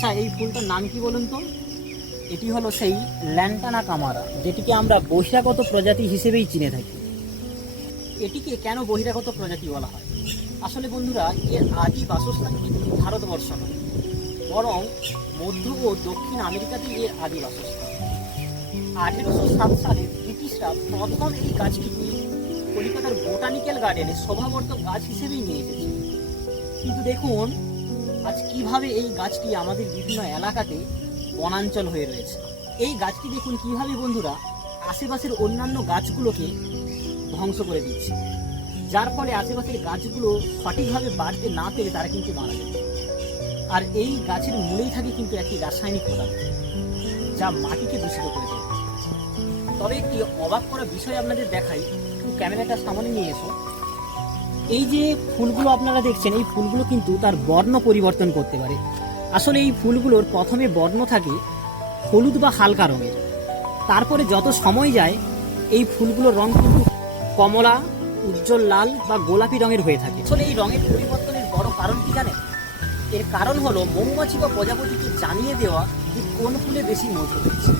আচ্ছা, এই ফুলটার নাম কি বলুন তো? এটি হলো সেই ল্যান্টানা কামারা, যেটিকে আমরা বহিরাগত প্রজাতি হিসেবেই চিনে থাকি। এটিকে কেন বহিরাগত প্রজাতি বলা হয়? আসলে বন্ধুরা, এর আদি বাসস্থান কিন্তু ভারতবর্ষ নয়, বরং মধ্য ও দক্ষিণ আমেরিকাতেই এর আদি বাসস্থান। 1807 সালে ব্রিটিশরা প্রথম এই গাছটিকে কলিকাতার বোটানিক্যাল গার্ডেনে শোভাবর্ধক গাছ হিসেবেই নিয়ে এসেছিল। কিন্তু দেখুন আজ কিভাবে এই গাছটি আমাদের বিভিন্ন এলাকাতে বনাঞ্চল হয়ে রয়েছে। এই গাছটি দেখুন কিভাবে বন্ধুরা আশেপাশের অন্যান্য গাছগুলোকে ধ্বংস করে দিচ্ছে, যার ফলে আশেপাশের গাছগুলো সঠিকভাবে বাড়তে না পেরে তারা কিন্তু মারা যায়। আর এই গাছের মূলেই থাকে কিন্তু একটি রাসায়নিক পদার্থ, যা মাটিকে দূষিত করে দেয়। তবে একটি অবাক করা বিষয় আপনাদের দেখাই, একটু ক্যামেরাটা সামনে নিয়ে এসো। এই যে ফুলগুলো আপনারা দেখছেন, এই ফুলগুলো কিন্তু তার বর্ণ পরিবর্তন করতে পারে। আসলে এই ফুলগুলোর প্রথমে বর্ণ থাকে হলুদ বা হালকা রঙের, তারপরে যত সময় যায় এই ফুলগুলোর রং কিন্তু কমলা, উজ্জ্বল লাল বা গোলাপি রঙের হয়ে থাকে। আসলে এই রঙের পরিবর্তনের বড় কারণ কি জানেন? এর কারণ হলো মৌমাছি বা প্রজাপতিকে জানিয়ে দেওয়া যে কোন ফুলে বেশি মধু হচ্ছে,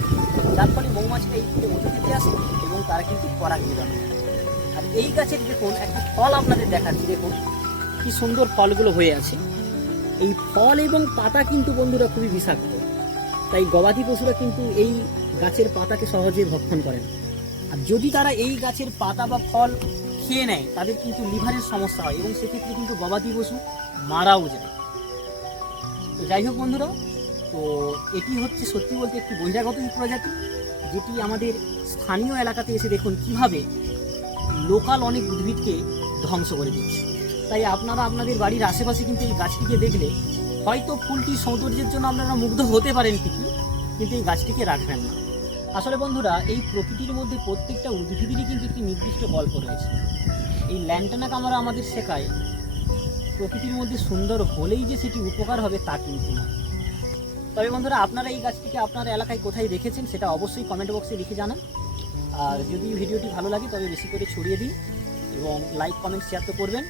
যার ফলে মৌমাছিটা এই ফুলে মধু খেতে আসে এবং তারা কিন্তু পরাগ মিলন করে। আর এই গাছের দেখুন একটা ফল আপনাদের দেখাচ্ছি, দেখুন কি সুন্দর ফলগুলো হয়ে আছে। এই ফল এবং পাতা কিন্তু বন্ধুরা খুবই বিষাক্ত, তাই গবাদি পশুরা কিন্তু এই গাছের পাতাকে সহজে ভক্ষণ করে না। আর যদি তারা এই গাছের পাতা বা ফল খেয়ে নেয়, তাদের কিন্তু লিভারের সমস্যা হয় এবং সেক্ষেত্রে কিন্তু গবাদি পশু মারাও যায়। তো যাই হোক বন্ধুরা, তো এটি হচ্ছে সত্যি বলতে একটি বহিরাগত প্রজাতি, যেটি আমাদের স্থানীয় এলাকাতে এসে দেখুন কিভাবে লোকাল অনেক উদ্ভিদকে ধ্বংস করে দিচ্ছে। তাই আপনারা আপনাদের বাড়ির আশেপাশে কিন্তু এই গাছটিকে দেখলে হয়তো ফুলটি সৌন্দর্যের জন্য আপনারা মুগ্ধ হতে পারেন ঠিকই, কিন্তু এই গাছটিকে রাখবেন না। আসলে বন্ধুরা, এই প্রকৃতির মধ্যে প্রত্যেকটা উদ্ভিদেরই কিন্তু একটি নির্দিষ্ট গল্প রয়েছে। এই ল্যান্টানা কামারা আমাদের শেখায় প্রকৃতির মধ্যে সুন্দর হলেই যে সেটি উপকার হবে তা কিন্তু নয়। তবে বন্ধুরা, আপনারা এই গাছটিকে আপনার এলাকায় কোথায় রেখেছেন সেটা অবশ্যই কমেন্ট বক্সে লিখে জানান। আর যদি ভিডিওটি ভালো লাগে তবে বেশি করে ছড়িয়ে দিন এবং লাইক, কমেন্ট, শেয়ার তো করবেন।